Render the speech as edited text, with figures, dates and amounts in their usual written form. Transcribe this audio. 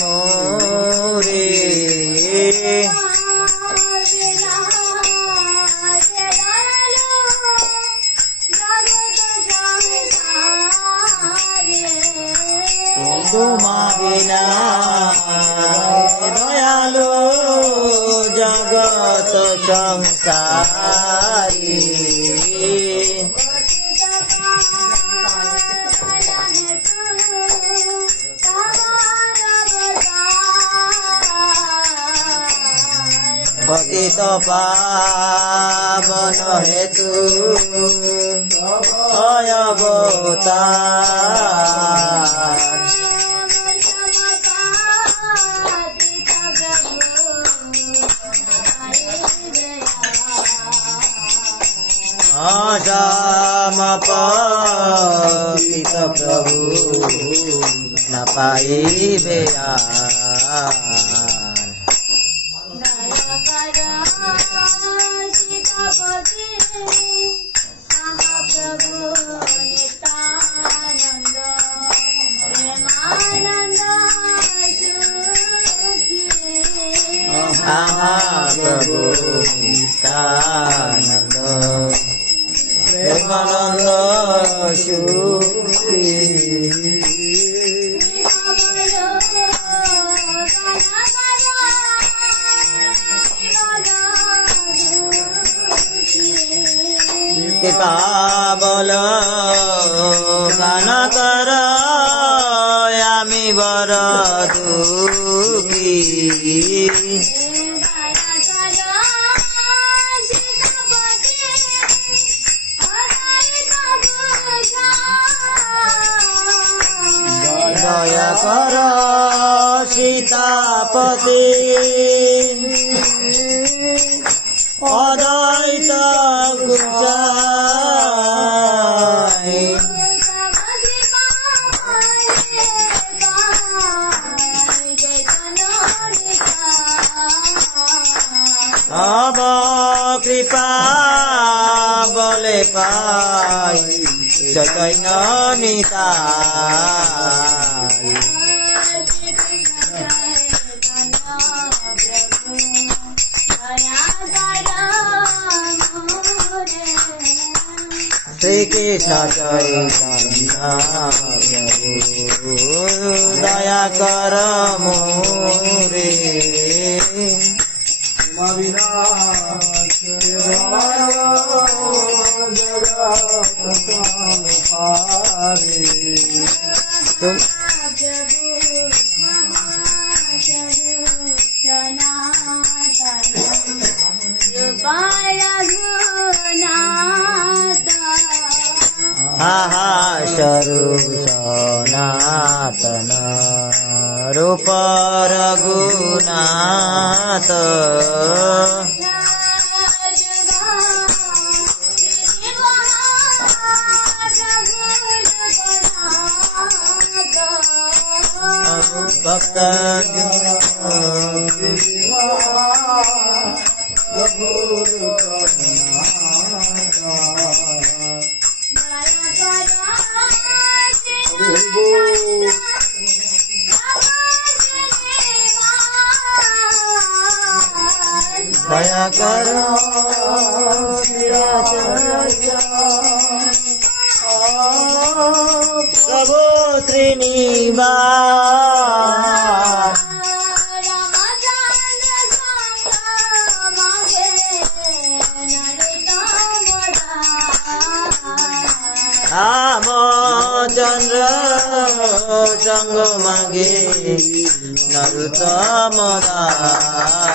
মোরে তোমারে না দয়ালু জগত সংসারী পতিত পাবন হেতু অবতার অসমপতিত প্রভু ন পাইবে প্রভু নিত্যানন্দ প্রেমানন্দ সুখী কৃপা বল গান কর আমি বড় দুঃখী দয়া কর সীতাপতি অদ্বৈত গুসাই তব কৃপা বলে পাই চৈতন্য নিতাই শ্রীকৃষ্ণ চৈতন্য প্রভু দয়া কর মোরে স্বরূপ সনাতন রূপ রঘুনাথ ভক্ত দয়া কর প্রভু শ্রীনিবাস রামচন্দ্র সঙ্গ মাগে নরুত্তম দাস